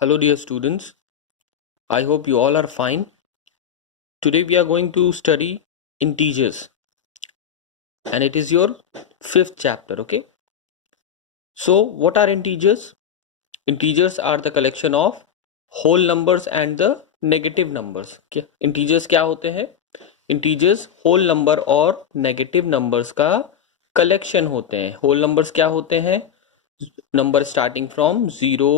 Hello, dear students. I hope you all are fine. Today we are going to study integers, and it is your fifth chapter. Okay. So, what are integers? Integers are the collection of whole numbers and the negative numbers. क्या integers क्या होते हैं? Integers whole number और negative numbers का collection होते हैं. Whole numbers क्या होते हैं? Number starting from 0,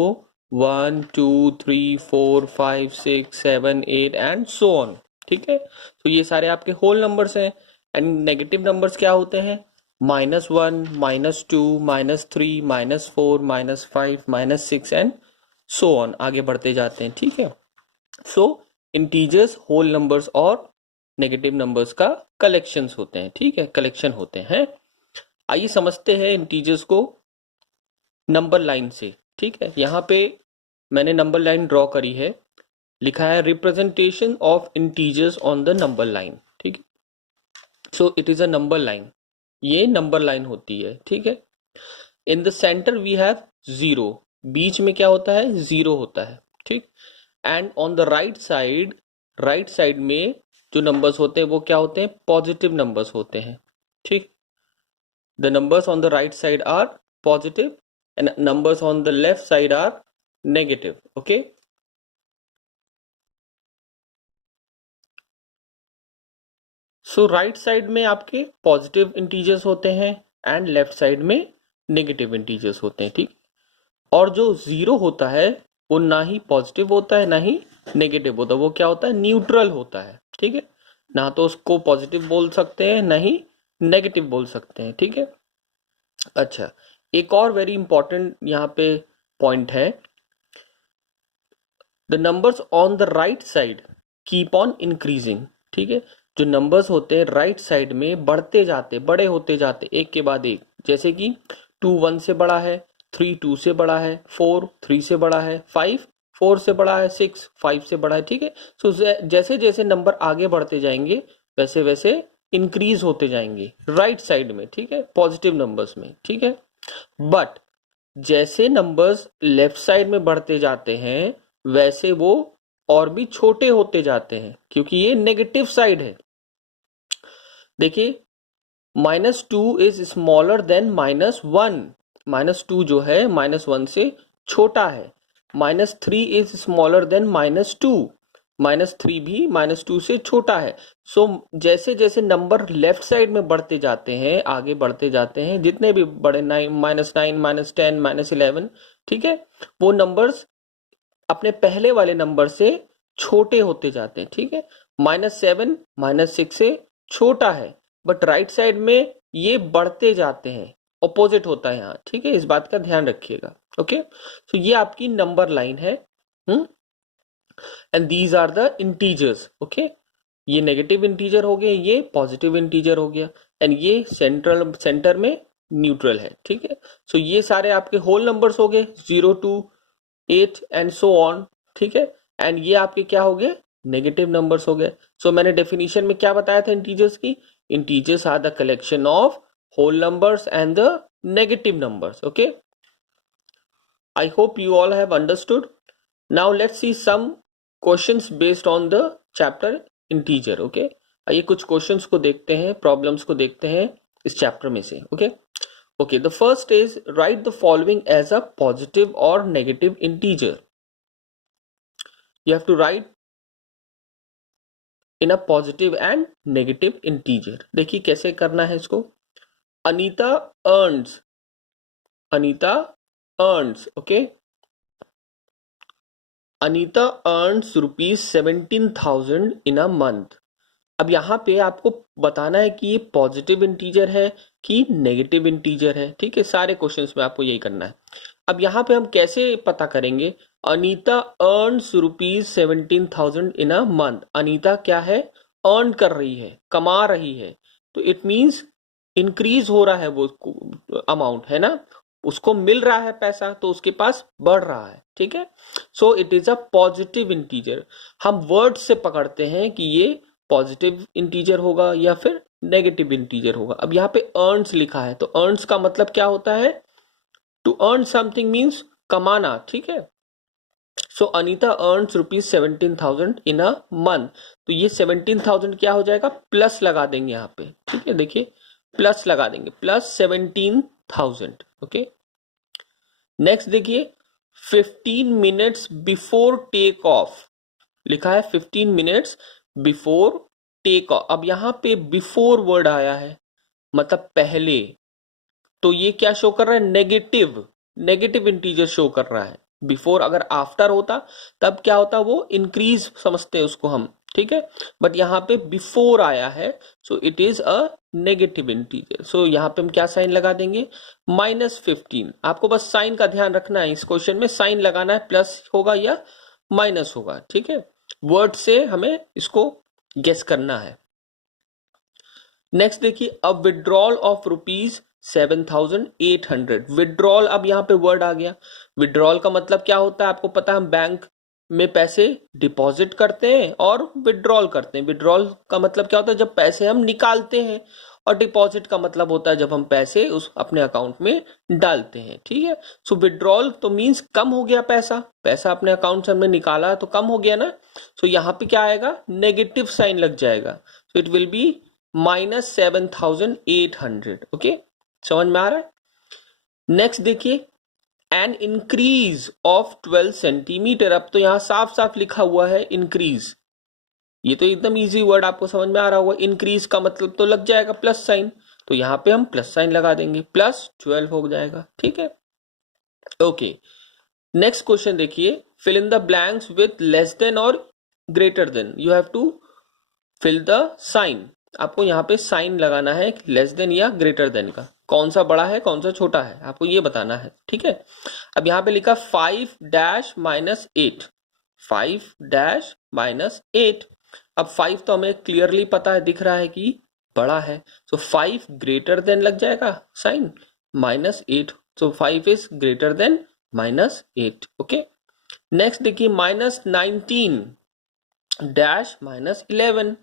1, 2, 3, 4, 5, 6, 7, 8 and so on. ठीक है, तो ये सारे आपके होल नंबर्स हैं. एंड नेगेटिव नंबर्स क्या होते हैं? -1, -2, -3, -4, -5, -6 एंड सो ऑन, आगे बढ़ते जाते हैं. ठीक है, सो इंटीजर्स होल नंबर्स और नेगेटिव नंबर्स का कलेक्शंस होते हैं. ठीक है, कलेक्शन होते हैं. आइए समझते हैं इंटीजर्स को नंबर लाइन से. ठीक है, यहाँ पे मैंने नंबर लाइन ड्रॉ करी है, लिखा है representation of integers on the number line. ठीक है, so it is a number line. ये नंबर लाइन होती है. ठीक है, in the centre we have 0, बीच में क्या होता है? 0 होता है. ठीक, and on the right side में जो नंबर्स होते हैं वो क्या होते हैं? पॉजिटिव नंबर्स होते हैं. ठीक, the numbers on the right side are positive and numbers on the left side are negative. Okay, so right side में आपके positive integers होते हैं and left side में negative integers होते हैं. ठीक, और जो 0 होता है वो ना ही पॉजिटिव होता है ना ही नेगेटिव होता है, वो क्या होता है? न्यूट्रल होता है. ठीक है, ना तो उसको पॉजिटिव बोल सकते हैं ना ही नेगेटिव बोल सकते हैं. ठीक है, अच्छा, एक और वेरी इंपॉर्टेंट यहाँ पे पॉइंट है, the numbers on the right side keep on increasing. ठीक है, जो नंबर्स होते हैं राइट साइड में बढ़ते जाते, बड़े होते जाते एक के बाद एक. जैसे कि 2 1 से बड़ा है, 3 2 से बड़ा है, 4 3 से बड़ा है, 5 4 से बड़ा है, 6 5 से बड़ा है. ठीक है, सो जैसे जैसे नंबर आगे बढ़ते जाएंगे वैसे वैसे इंक्रीज होते जाएंगे राइट साइड में. ठीक है, पॉजिटिव नंबर्स में. ठीक है, बट जैसे नंबर्स लेफ्ट साइड में बढ़ते जाते हैं वैसे वो और भी छोटे होते जाते हैं, क्योंकि ये नेगेटिव साइड है. देखिए, -2 इज स्मॉलर देन -1. -2 जो है -1 से छोटा है. -3 इज स्मॉलर देन -2. -3 भी -2 से छोटा है. सो जैसे जैसे नंबर लेफ्ट साइड में बढ़ते जाते हैं, आगे बढ़ते जाते हैं, जितने भी बड़े -9, -10, -11, ठीक है, वो नंबर्स अपने पहले वाले नंबर से छोटे होते जाते हैं. ठीक है, -7 -6 से छोटा है, बट राइट साइड में ये बढ़ते जाते हैं, ऑपोजिट होता है यहाँ. ठीक है, इस बात का ध्यान रखिएगा. ओके, तो ये आपकी नंबर लाइन है. And these are the integers. Okay, ये नेगेटिव इंटीजर हो गए, ये पॉजिटिव इंटीजर हो गया, एंड ये सेंटर में न्यूट्रल है. ठीक है, सो ये सारे आपके होल नंबर्स हो गए, 0 to 8 एंड सो ऑन. ठीक है, एंड ये आपके क्या हो गए? नेगेटिव नंबर्स हो गए. सो मैंने डेफिनेशन में क्या बताया था इंटीजर्स की? Integers are the collection of whole numbers and the negative numbers. Okay, I hope you all have understood. Now let's see some questions based on the chapter integer. Okay, आइए कुछ questions को देखते हैं, problems को देखते हैं इस chapter में से. Okay, okay, the first is write the following as a positive or negative integer. You have to write in a positive and negative integer. देखिए कैसे करना है इसको. Anita earns, Anita earns, okay, Anita earns ₹17,000 in a month. अब यहाँ पे आपको बताना है कि ये पॉजिटिव इंटीजर है कि नेगेटिव इंटीजर है. ठीक है, सारे क्वेश्चंस में आपको यही करना है. अब यहाँ पे हम कैसे पता करेंगे? Anita earns ₹17,000 in a month. Anita क्या है? अर्न कर रही है, कमा रही है, तो इट मींस इंक्रीज हो रहा है वो अमाउंट, है ना, उसको मिल रहा है पैसा, तो उसके पास बढ़ रहा है. ठीक है, so it is a positive integer. हम वर्ड से पकड़ते हैं कि ये पॉजिटिव इंटीजर होगा या फिर नेगेटिव इंटीजर होगा. अब यहाँ पे अर्न्स लिखा है, तो अर्न्स का मतलब क्या होता है? टू अर्न समथिंग मीन्स कमाना. ठीक है, so Anita earns ₹17,000 in a month. तो ये 17,000 क्या हो जाएगा, प्लस लगा देंगे यहाँ पे, ठीक है, देखिए प्लस लगा देंगे, प्लस 17,000। ओके, नेक्स्ट देखिए 15 मिनट्स बिफोर टेक ऑफ, लिखा है 15 मिनट्स बिफोर टेक ऑफ। अब यहाँ पे बिफोर वर्ड आया है, मतलब पहले, तो ये क्या शो कर रहा है, नेगेटिव, नेगेटिव इंटीजर शो कर रहा है। बिफोर अगर आफ्टर होता तब क्या होता, वो इंक्रीज समझते हैं उसको हम, ठीक है, बट यहाँ पे बिफोर आया है, so it is a negative integer. So यहाँ पे हम क्या साइन लगा देंगे, -15। आपको बस साइन का ध्यान रखना है, इस क्वेश्चन में साइन लगाना है, प्लस होगा या माइनस होगा, ठीक है, वर्ड से हमें इसको गेस करना है। नेक्स्ट देखिए, अब विड्रॉल ऑफ ₹7,800, विड्रॉल, अब यहाँ पे वर्ड आ गया। विड्रॉल का मतलब क्या होता है आपको पता है, हम बैंक में पैसे डिपॉजिट करते हैं और विड्रॉल करते हैं। विड्रॉल का मतलब क्या होता है, जब पैसे हम निकालते हैं, और डिपॉजिट का मतलब होता है जब हम पैसे उस अपने अकाउंट में डालते हैं, ठीक है। सो विड्रॉल तो मीन्स कम हो गया पैसा, पैसा अपने अकाउंट से हमने निकाला तो कम हो गया ना। सो यहाँ पे क्या आएगा, नेगेटिव साइन लग जाएगा, so it will be -7,800। Okay, समझ में आ रहा है। नेक्स्ट देखिए, एन इंक्रीज ऑफ 12 सेंटीमीटर। अब तो यहां साफ साफ लिखा हुआ है इंक्रीज, ये तो एकदम इजी वर्ड आपको समझ में आ रहा होगा। इंक्रीज का मतलब तो लग जाएगा प्लस साइन, तो यहां पे हम प्लस साइन लगा देंगे, +12 हो जाएगा, ठीक है। ओके, नेक्स्ट क्वेश्चन देखिए, fill in the blanks with less than और greater than. You have to fill the sign, आपको यहाँ पे साइन लगाना है लेस देन या ग्रेटर देन का, कौन सा बड़ा है कौन सा छोटा है आपको ये बताना है, ठीक है। अब यहाँ पे लिखा 5-8, 5-8। अब 5 तो हमें क्लियरली पता है, दिख रहा है कि बड़ा है, सो 5 ग्रेटर देन लग जाएगा sign, -8, so 5 is greater than -8। Okay, next देखिए, -19 डैश -11।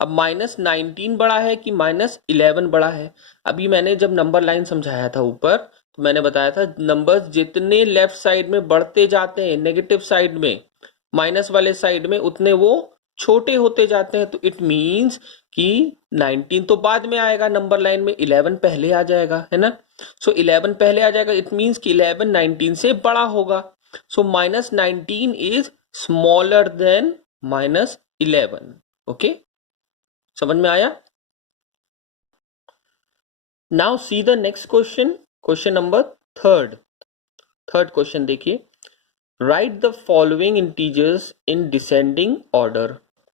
अब -19 बड़ा है कि -11 बड़ा है। अभी मैंने जब नंबर लाइन समझाया था ऊपर, तो मैंने बताया था नंबर्स जितने लेफ्ट साइड में बढ़ते जाते हैं, नेगेटिव साइड में, माइनस वाले साइड में, उतने वो छोटे होते जाते हैं। तो इट मींस कि 19 तो बाद में आएगा नंबर लाइन में, 11 पहले आ जाएगा, है ना। सो 11 पहले आ जाएगा, इट मींस कि 11 19 से बड़ा होगा। So -19 is smaller than -11। Okay, समझ में आया। Now see the next question, question number third question देखिए, write the following integers in descending order.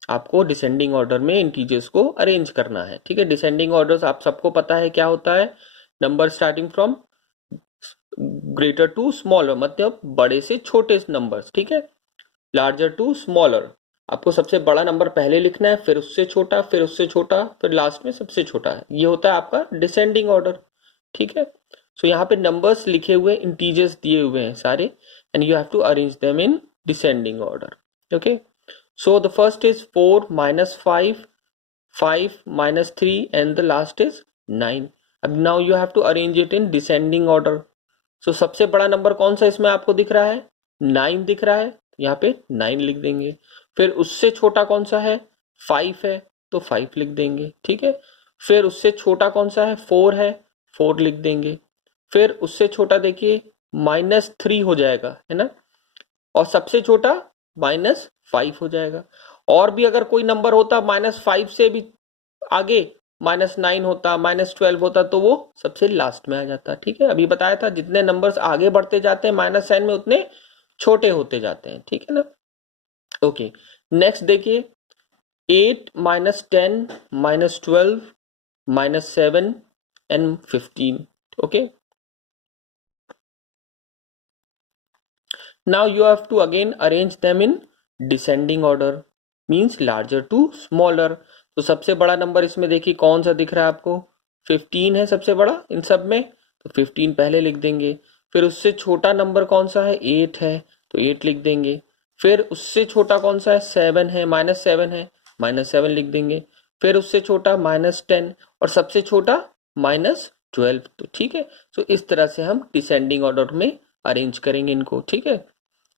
आपको डिसेंडिंग ऑर्डर में इंटीजर्स को अरेंज करना है, ठीक है। डिसेंडिंग ऑर्डर आप सबको पता है क्या होता है, number starting from greater to smaller, मतलब बड़े से छोटे नंबर्स, ठीक है, लार्जर टू स्मॉलर। आपको सबसे बड़ा नंबर पहले लिखना है, फिर उससे छोटा, फिर उससे छोटा, फिर लास्ट में सबसे छोटा है, ये होता है आपका डिसेंडिंग ऑर्डर, ठीक है। सो यहाँ पे नंबर्स लिखे हुए, इंटीजर्स दिए हुए हैं सारे, and you have to arrange them in descending order. Okay, so the first is 4 -5, 5 -3 and the last is 9। अब now you have to arrange it in descending order. सो सबसे बड़ा नंबर कौन सा इसमें आपको दिख रहा है, 9 दिख रहा है, यहाँ पे 9 लिख देंगे। फिर उससे छोटा कौन सा है, 5 है, तो 5 लिख देंगे, ठीक है। फिर उससे छोटा कौन सा है, 4 है, 4 लिख देंगे। फिर उससे छोटा देखिए -3 हो जाएगा, है ना, और सबसे छोटा -5 हो जाएगा। और भी अगर कोई नंबर होता -5 से भी आगे, -9 होता, -12 होता, तो वो सबसे लास्ट में आ जाता, ठीक है। अभी बताया था जितने नंबर्स आगे बढ़ते जाते हैं माइनस साइन में, उतने छोटे होते जाते हैं, ठीक है ना। ओके, नेक्स्ट देखिए, 8 -10 -12 -7 and 15। Okay, now you have to again arrange them in descending order, means larger to smaller। तो सबसे बड़ा नंबर इसमें देखिए कौन सा दिख रहा है आपको, 15 है सबसे बड़ा इन सब में, तो 15 पहले लिख देंगे। फिर उससे छोटा नंबर कौन सा है, 8 है, तो 8 लिख देंगे। फिर उससे छोटा कौन सा है, 7 है, -7 है, -7 लिख देंगे। फिर उससे छोटा -10, और सबसे छोटा -12, तो ठीक है। तो इस तरह से हम डिसेंडिंग ऑर्डर में अरेंज करेंगे इनको, ठीक है।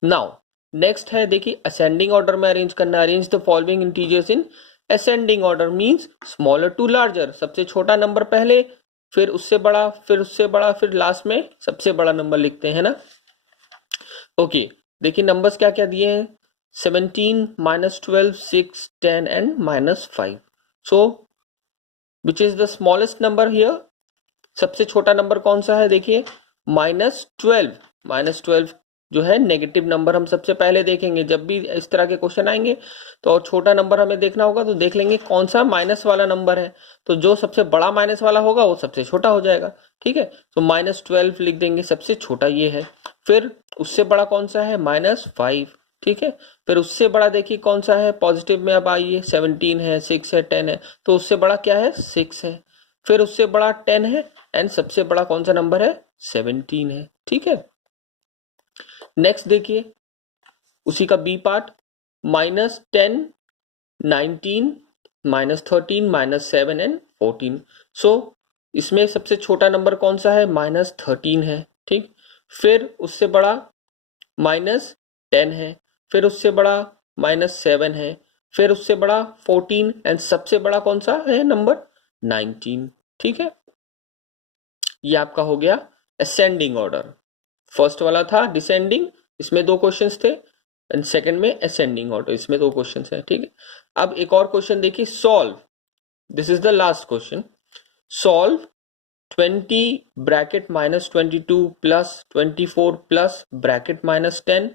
नाउ नेक्स्ट है देखिए असेंडिंग ऑर्डर में अरेंज करना, arrange the following integers in ascending order means smaller to larger, सबसे छोटा नंबर पहले, फिर उससे बड़ा, फिर उससे बड़ा, फिर लास्ट में सबसे बड़ा नंबर लिखते हैं ना। ओके, देखिए नंबर्स क्या क्या दिए हैं, 17 -12 6 10 and -5। So which is the smallest number here, सबसे छोटा नंबर कौन सा है, देखिए -12। -12 जो है नेगेटिव नंबर हम सबसे पहले देखेंगे जब भी इस तरह के क्वेश्चन आएंगे, तो और छोटा नंबर हमें देखना होगा तो देख लेंगे कौन सा माइनस वाला नंबर है, तो जो सबसे बड़ा माइनस वाला होगा वो सबसे छोटा हो जाएगा। ठीक है, तो -12 लिख देंगे, सबसे छोटा ये है। फिर उससे बड़ा कौन सा है, -5। ठीक है, फिर उससे बड़ा देखिए कौन सा है, पॉजिटिव में अब आइए, 17 है, 6 है, 10 है, तो उससे बड़ा क्या है, 6 है। फिर उससे बड़ा 10 है एंड सबसे बड़ा कौन सा नंबर है, 17 है। ठीक है, नेक्स्ट देखिए उसी का बी पार्ट, -10 19 -13 -7 एंड 14। सो इसमें सबसे छोटा नंबर कौन सा है, -13 है। ठीक, फिर उससे बड़ा -10 है, फिर उससे बड़ा -7 है, फिर उससे बड़ा 14 एंड सबसे बड़ा कौन सा है नंबर, 19। ठीक है, ये आपका हो गया असेंडिंग ऑर्डर। फर्स्ट वाला था डिसेंडिंग, इसमें 2 क्वेश्चंस थे, एंड सेकंड में असेंडिंग ऑर्डर, इसमें 2 क्वेश्चंस हैं। ठीक है, अब एक और क्वेश्चन देखिए, solve, this is the last question, solve 20 bracket -22 plus 24 plus bracket -10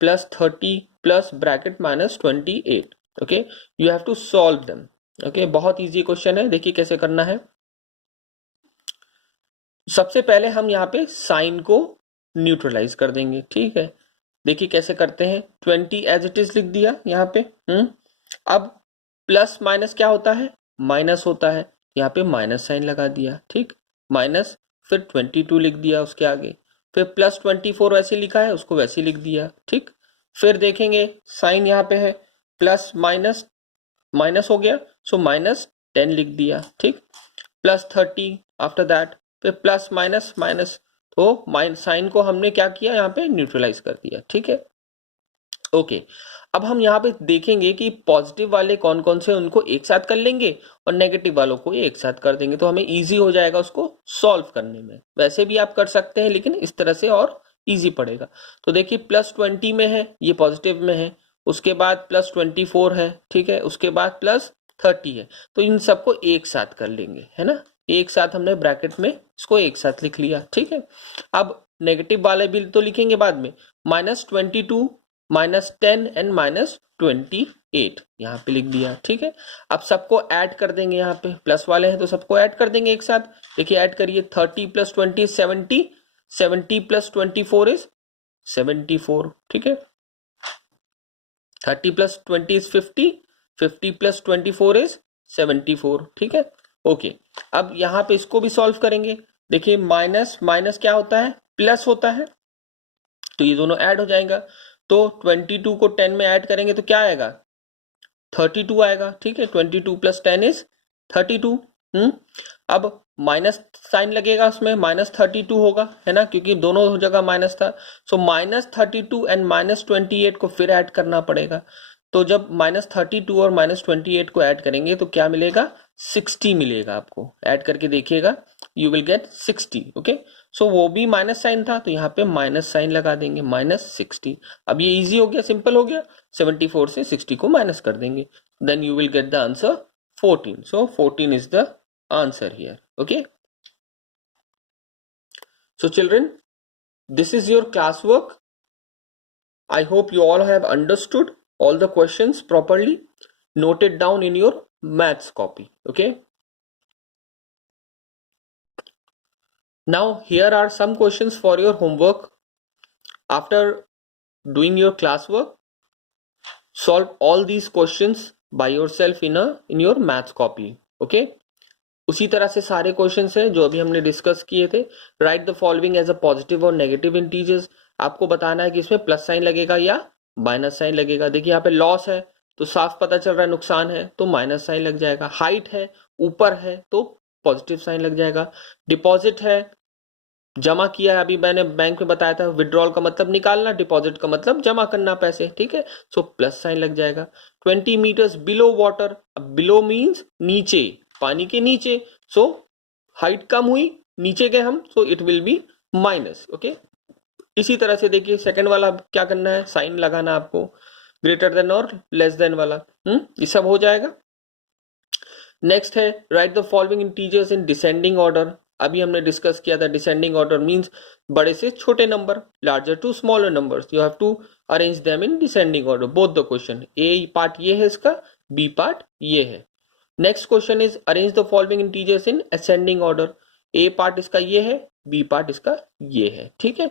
plus 30 plus bracket -28। Okay, you have to solve them. Okay, बहुत इजी क्वेश्चन है, देखिए कैसे करना है। सबसे पहले हम यहाँ पे साइन को न्यूट्रलाइज कर देंगे। ठीक है, देखिए कैसे करते हैं, 20 एज इट इज लिख दिया यहाँ पे। अब प्लस माइनस क्या होता है, माइनस होता है, यहाँ पे माइनस साइन लगा दिया। ठीक, माइनस, फिर 22 लिख दिया उसके आगे, फिर +24 वैसे लिखा है उसको वैसे लिख दिया। ठीक, फिर देखेंगे साइन यहाँ पे है, प्लस माइनस माइनस हो गया, सो -10 लिख दिया। ठीक, +30 आफ्टर दैट, फिर प्लस माइनस माइनस, तो साइन को हमने क्या किया, यहाँ पे न्यूट्रलाइज कर दिया। ठीक है, ओके, अब हम यहाँ पे देखेंगे कि पॉजिटिव वाले कौन कौन से उनको एक साथ कर लेंगे और नेगेटिव वालों को एक साथ कर देंगे, तो हमें इजी हो जाएगा उसको सॉल्व करने में। वैसे भी आप कर सकते हैं लेकिन इस तरह से और इजी पड़ेगा। तो देखिए +20 में है, ये पॉजिटिव में है, उसके बाद +24 है। ठीक है, उसके बाद +30 है, तो इन सबको एक साथ कर लेंगे, है ना, एक साथ हमने ब्रैकेट में इसको एक साथ लिख लिया। ठीक है, अब नेगेटिव वाले भी तो लिखेंगे बाद में, -22 -10 एंड -28 यहाँ पे लिख दिया। ठीक है, अब सबको ऐड कर देंगे, यहाँ पे प्लस वाले हैं तो सबको ऐड कर देंगे एक साथ। देखिए ऐड करिए, 30 + 20 70, 70 + 24 इज 74। ठीक है, 30 + 20 इज 50, 50 + 24 इज 74। ठीक है, ओके, अब यहाँ पे इसको भी सॉल्व करेंगे। देखिए माइनस माइनस क्या होता है, प्लस होता है, तो ये दोनों ऐड हो जाएगा। तो 22 को 10 में ऐड करेंगे तो क्या आएगा, 32 आएगा। ठीक है, 22 + 10 इज 32। अब माइनस साइन लगेगा उसमें, -32 होगा, है ना, क्योंकि दोनों जगह माइनस था। सो -32 एंड -28 को फिर ऐड करना पड़ेगा। तो जब -32 और -28 को ऐड करेंगे तो क्या मिलेगा, 60 मिलेगा आपको। ऐड करके देखिएगा, यू विल गेट 60। ओके, सो वो भी माइनस साइन था तो यहाँ पे माइनस साइन लगा देंगे, -60। अब ये इजी हो गया, सिंपल हो गया, 74 से 60 को माइनस कर देंगे, then you will get the answer 14। So 14 is the answer here. Okay, so children, this is your classwork. I hope you all have understood all the questions properly. Note it down in your maths copy. Okay, now here are some questions for your homework. After doing your classwork, solve all these questions by yourself in your maths copy. Okay, उसी तरह से सारे questions हैं जो अभी हमने discuss किए थे। Write the following as a positive और नेगेटिव इंटीजर्स, आपको बताना है कि इसमें प्लस साइन लगेगा या माइनस साइन लगेगा। देखिए यहाँ पे लॉस है तो साफ पता चल रहा है नुकसान है, तो माइनस साइन लग जाएगा। हाइट है, ऊपर है, तो पॉजिटिव साइन लग जाएगा। डिपॉजिट है जमा किया है, अभी मैंने बैंक में बताया था, विड्रॉल का मतलब निकालना, डिपॉजिट का मतलब जमा करना पैसे, ठीक है। सो प्लस साइन लग जाएगा। 20 मीटर्स बिलो वाटर, अब बिलो मीन्स नीचे, पानी के नीचे, सो हाइट कम हुई, नीचे गए हम, so it will be minus, okay. इसी तरह से देखिए सेकंड वाला क्या करना है, साइन लगाना आपको, ग्रेटर देन और लेस देन वाला, ये सब हो जाएगा। नेक्स्ट है right the following integers in descending order. अभी हमने डिस्कस किया था डिसेंडिंग ऑर्डर मींस बड़े से छोटे number, larger to smaller numbers, you have to arrange them in descending order, both the question. A part ये है इसका, बी पार्ट ये है। Next question is arrange the following integers in ascending order. A part इसका ये है, B part इसका ये है, ठीक है।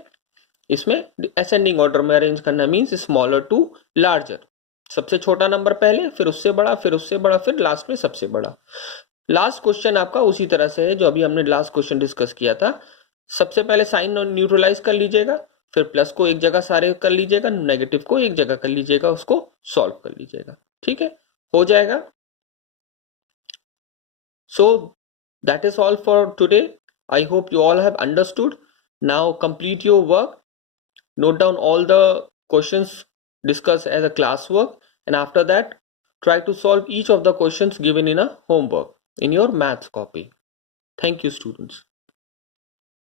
इसमें असेंडिंग ऑर्डर में अरेंज करना मींस स्मॉलर टू लार्जर, सबसे छोटा नंबर पहले, फिर उससे बड़ा, फिर उससे बड़ा, फिर लास्ट में सबसे बड़ा। लास्ट क्वेश्चन आपका उसी तरह से है जो अभी हमने लास्ट क्वेश्चन डिस्कस किया था। सबसे पहले साइन न्यूट्रलाइज कर लीजिएगा, फिर प्लस को एक जगह सारे कर लीजिएगा, नेगेटिव को एक जगह कर लीजिएगा, उसको सॉल्व कर लीजिएगा, ठीक है, हो जाएगा। So that is all for today. I hope you all have understood. Now complete your work, note down all the questions discussed as a classwork, and after that try to solve each of the questions given in a homework in your maths copy. Thank you, students.